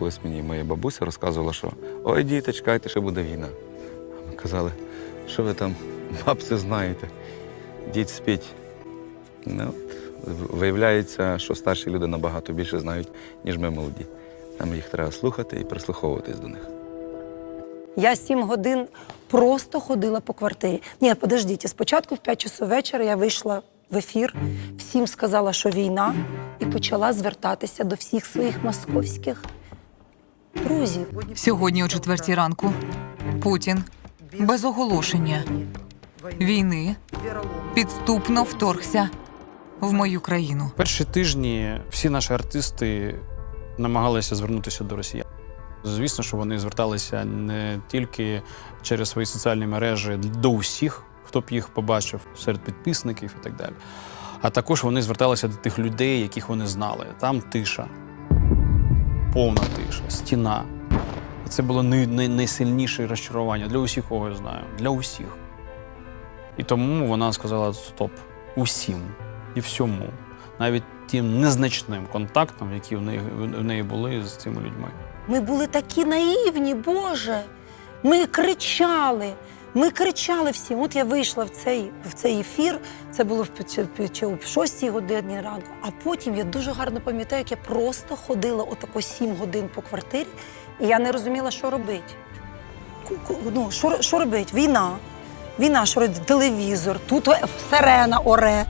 Колись мені моя бабуся розказувала, що ой, діти, чекайте, ще буде війна. Ми казали, що ви там, бабці, знаєте, діть спіть. Ну, от, виявляється, що старші люди набагато більше знають, ніж ми молоді. Нам їх треба слухати і прислуховуватись до них. Я сім годин просто ходила по квартирі. Ні, подождіть, спочатку в 5 часов вечора я вийшла в ефір, всім сказала, що війна, і почала звертатися до всіх своїх московських друзів. Сьогодні о четвертій ранку Путін без оголошення війни підступно вторгся в мою країну. Перші тижні всі наші артисти намагалися звернутися до росіян. Звісно, що вони зверталися не тільки через свої соціальні мережі до усіх, хто б їх побачив серед підписників і так далі. А також вони зверталися до тих людей, яких вони знали. Там тиша, повна тиша, стіна. І це було най- най- найсильніше розчарування для усіх, кого я знаю, для усіх. І тому вона сказала: стоп, усім і всьому, навіть тим незначним контактам, які в неї, в неї були з цими людьми. Ми були такі наївні, Боже. Ми кричали. Ми кричали всім. От я вийшла в цей, в цей ефір. Це було в, 6 годині ранку. А потім я дуже гарно пам'ятаю, як я просто ходила отако 7 годин по квартирі, і я не розуміла, що робити. Ну, що, що робити? Війна. Війна, що робити? Телевізор, тут сирена оре.